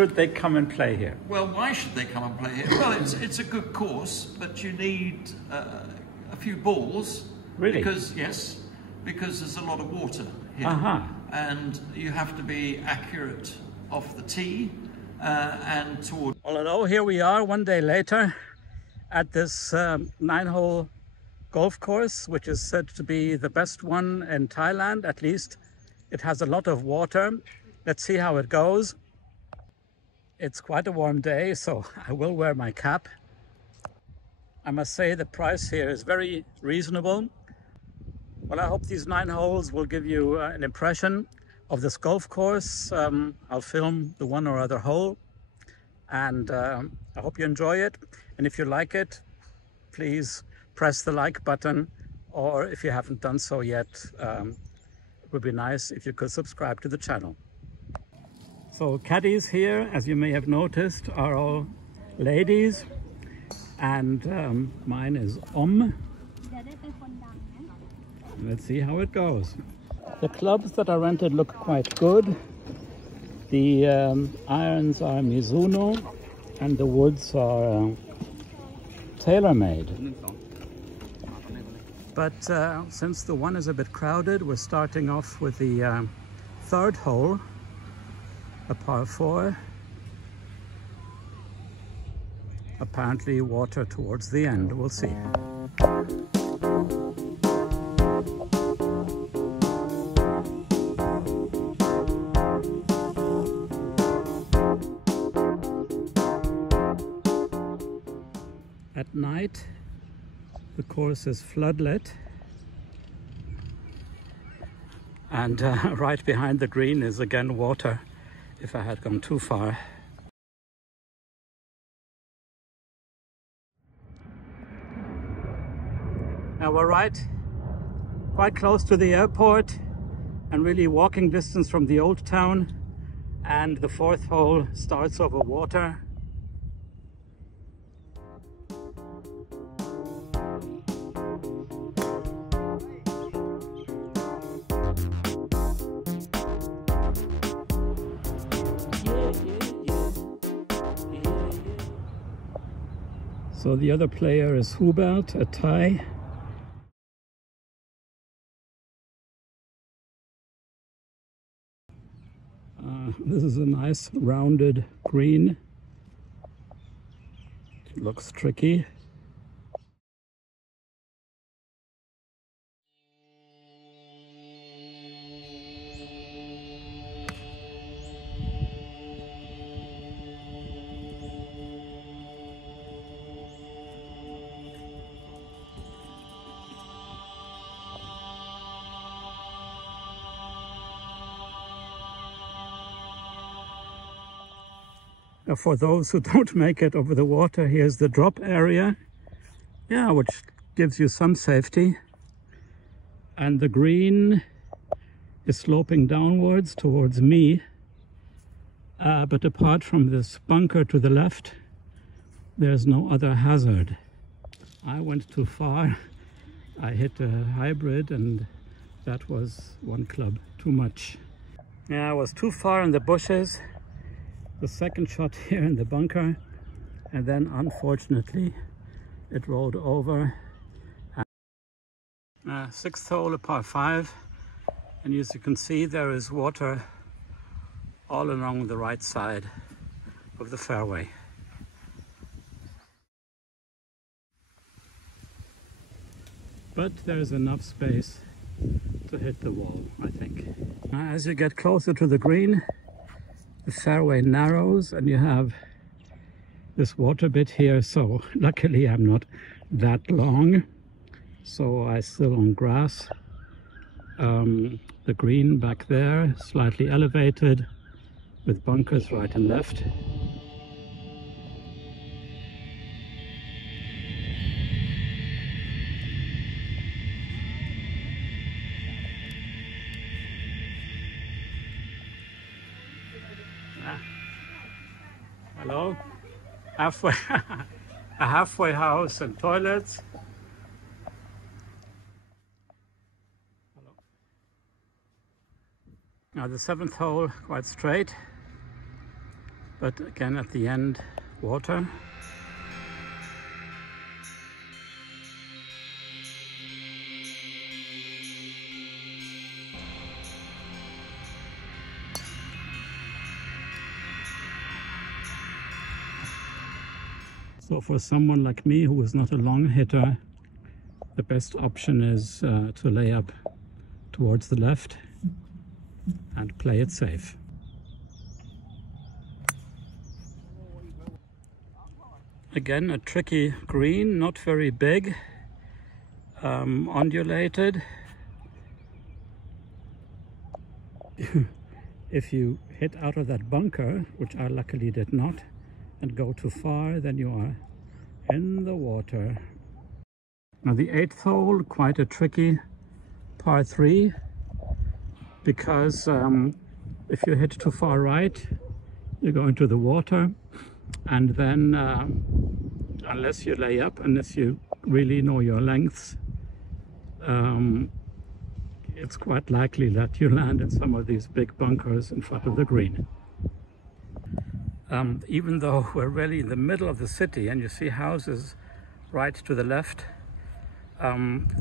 should they come and play here? Well, why should they come and play here? Well, it's a good course, but you need a few balls. Really? Because there's a lot of water here. And you have to be accurate off the tee and toward. Well, hello, here we are 1 day later at this 9-hole golf course, which is said to be the best one in Thailand. At least it has a lot of water. Let's see how it goes. It's quite a warm day, so I will wear my cap. I must say the price here is very reasonable. Well, I hope these 9 holes will give you an impression of this golf course. I'll film the one or other hole, and I hope you enjoy it. And if you like it, please press the like button, or if you haven't done so yet, it would be nice if you could subscribe to the channel. So caddies here, as you may have noticed, are all ladies, and mine is Let's see how it goes. The clubs that are rented look quite good. The irons are Mizuno and the woods are tailor-made. But since the one is a bit crowded, we're starting off with the third hole, a par 4. Apparently water towards the end, we'll see. At night, the course is floodlit, and right behind the green is again water if I had gone too far. Now we're quite close to the airport and really walking distance from the old town, and the fourth hole starts over water. So the other player is Hubert, a Thai. This is a nice rounded green. It looks tricky. For those who don't make it over the water, here's the drop area, which gives you some safety. And the green is sloping downwards towards me. But apart from this bunker to the left, there's no other hazard. I went too far. I hit a hybrid, and that was one club too much. I was too far in the bushes. The second shot here in the bunker, and then unfortunately it rolled over. Sixth hole, a par 5, and as you can see there is water all along the right side of the fairway. But there's enough space to hit the wall, I think. As you get closer to the green, the fairway narrows and you have this water bit here, so luckily I'm not that long, so I still on grass. The green back there, slightly elevated with bunkers right and left. Hello, halfway, a halfway house and toilets. Hello. Now the seventh hole, quite straight. But again, at the end, water. So for someone like me who is not a long hitter, the best option is to lay up towards the left and play it safe. Again, a tricky green, not very big, undulated. If you hit out of that bunker, which I luckily did not, and go too far, then you are in the water. Now the 8th hole, quite a tricky par 3, because if you hit too far right, you go into the water, and then unless you lay up, unless you really know your lengths, it's quite likely that you land in some of these big bunkers in front of the green. Even though we're really in the middle of the city and you see houses right to the left,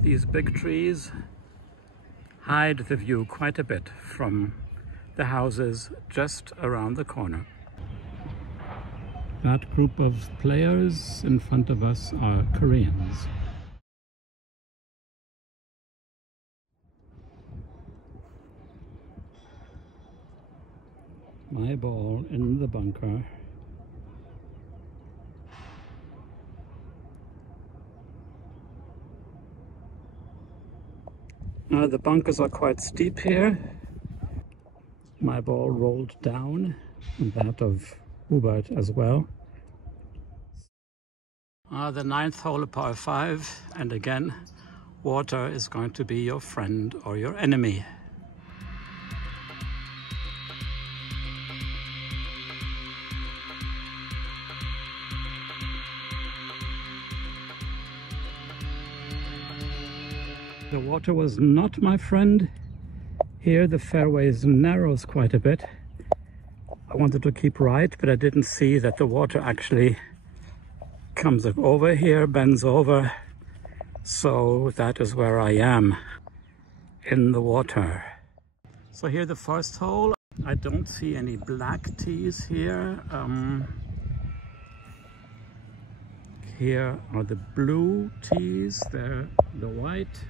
these big trees hide the view quite a bit from the houses just around the corner. That group of players in front of us are Koreans. My ball in the bunker. Now the bunkers are quite steep here. My ball rolled down, and that of Hubert as well. The 9th hole, par 5, and again, water is going to be your friend or your enemy. The water was not my friend. Here the fairway narrows quite a bit. I wanted to keep right, but I didn't see that the water actually comes over here, bends over. So that is where I am, in the water. So here the first hole. I don't see any black tees here. Here are the blue tees, they're the white.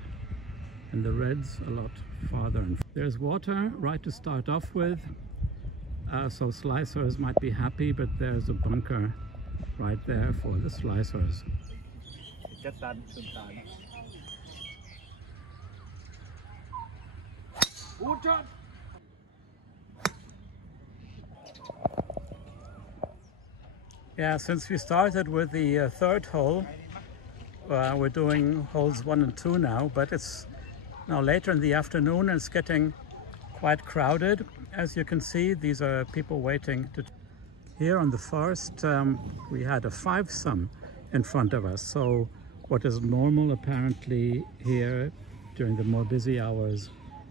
And the red's a lot farther. There's water right to start off with, so slicers might be happy, but there's a bunker right there for the slicers. Yeah, since we started with the 3rd hole, we're doing holes 1 and 2 now, but it's now later in the afternoon and it's getting quite crowded. As you can see, these are people waiting to... Here on the first, we had a 5-some in front of us. So what is normal apparently here during the more busy hours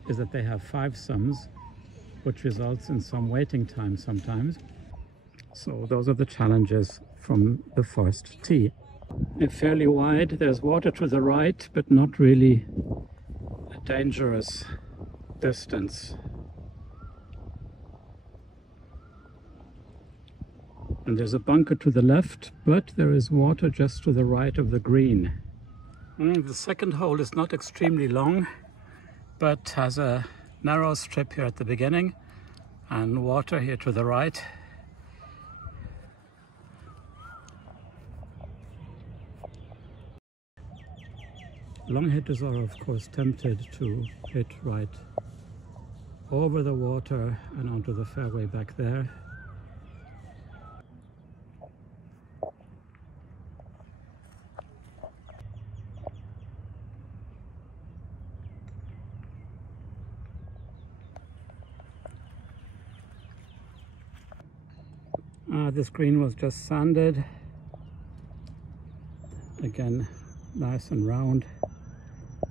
is that they have 5-somes, which results in some waiting time sometimes. So those are the challenges from the first tee. It's fairly wide, there's water to the right, but not really a dangerous distance. And there's a bunker to the left, but there is water just to the right of the green. The second hole is not extremely long, but has a narrow strip here at the beginning and water here to the right. Long hitters are of course tempted to hit right over the water and onto the fairway back there. This green was just sanded. Again, nice and round.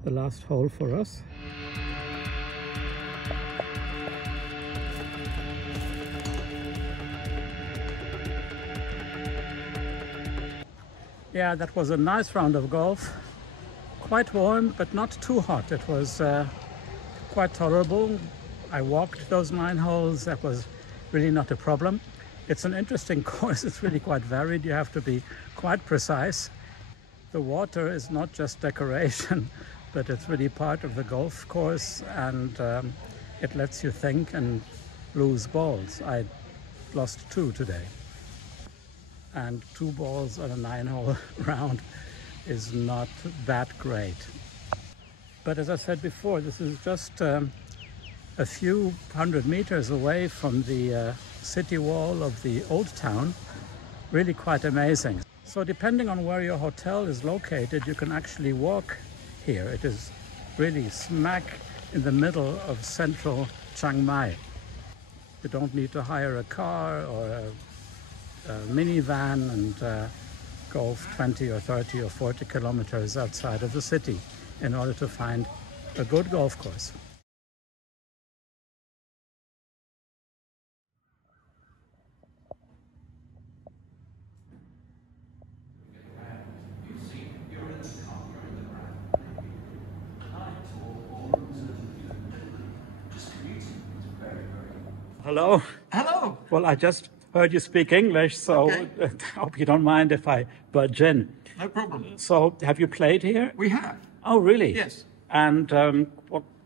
The last hole for us. Yeah, that was a nice round of golf. Quite warm, but not too hot. It was quite tolerable. I walked those 9 holes. That was really not a problem. It's an interesting course. It's really quite varied. You have to be quite precise. The water is not just decoration, but it's really part of the golf course, and it lets you think and lose balls. I lost 2 today. And 2 balls on a 9-hole round is not that great. But as I said before, this is just a few hundred meters away from the city wall of the old town. Really quite amazing. So depending on where your hotel is located, you can actually walk here. It is really smack in the middle of central Chiang Mai. You don't need to hire a car or a minivan and go 20 or 30 or 40 kilometers outside of the city in order to find a good golf course. Hello. Hello. Well, I just heard you speak English, so Okay. I hope you don't mind if I budge in. No problem. So, have you played here? We have. Oh, really? Yes. And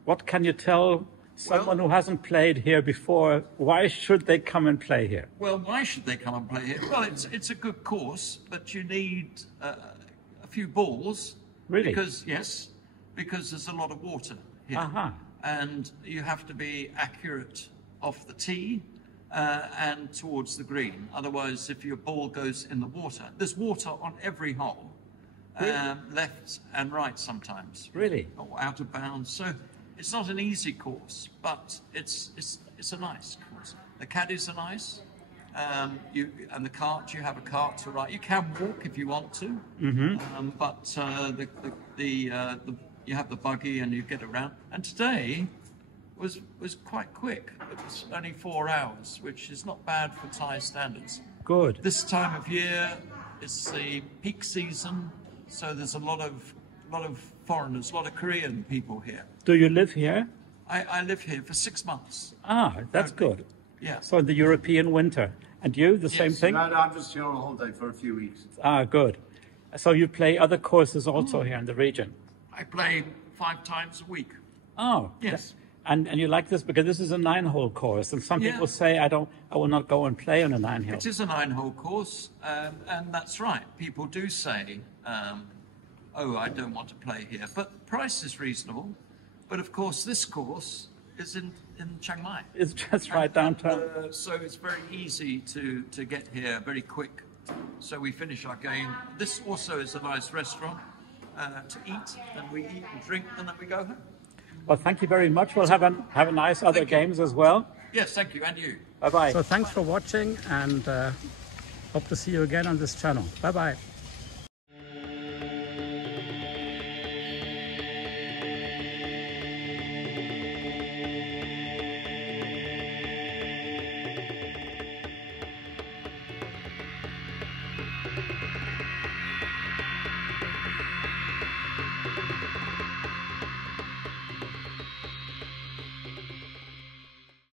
what can you tell someone who hasn't played here before? Why should they come and play here? Well, why should they come and play here? Well, it's a good course, but you need a few balls. Really? Because there's a lot of water here. Uh-huh. And you have to be accurate off the tee and towards the green. Otherwise, if your ball goes in the water, there's water on every hole, left and right sometimes. Really? Or out of bounds. So it's not an easy course, but it's a nice course. The caddies are nice. And the cart, you have a cart to ride. You can walk if you want to, but you have the buggy and you get around. And today was quite quick. It was only 4 hours, which is not bad for Thai standards. Good. This time of year is the peak season, so there's a lot of foreigners, a lot of Korean people here. Do you live here? I live here for 6 months. Ah, that's good. Yeah. So in the European winter. And you, the same thing? No, I'm just here on holiday for a few weeks. Ah, good. So you play other courses also here in the region? I play 5 times a week. Oh, Yes. And you like this because this is a 9-hole course, and some people say I will not go and play on a 9-hole. It is a 9-hole course, and that's right. People do say, "Oh, I don't want to play here," but the price is reasonable. But of course, this course is in Chiang Mai. It's just right downtown. So it's very easy to get here, very quick. So we finish our game. This also is a nice restaurant to eat, and we eat and drink, and then we go home. Well, thank you very much. We'll have a nice other games as well. Yes, thank you, and you. Bye-bye. So thanks for watching, and hope to see you again on this channel. Bye-bye.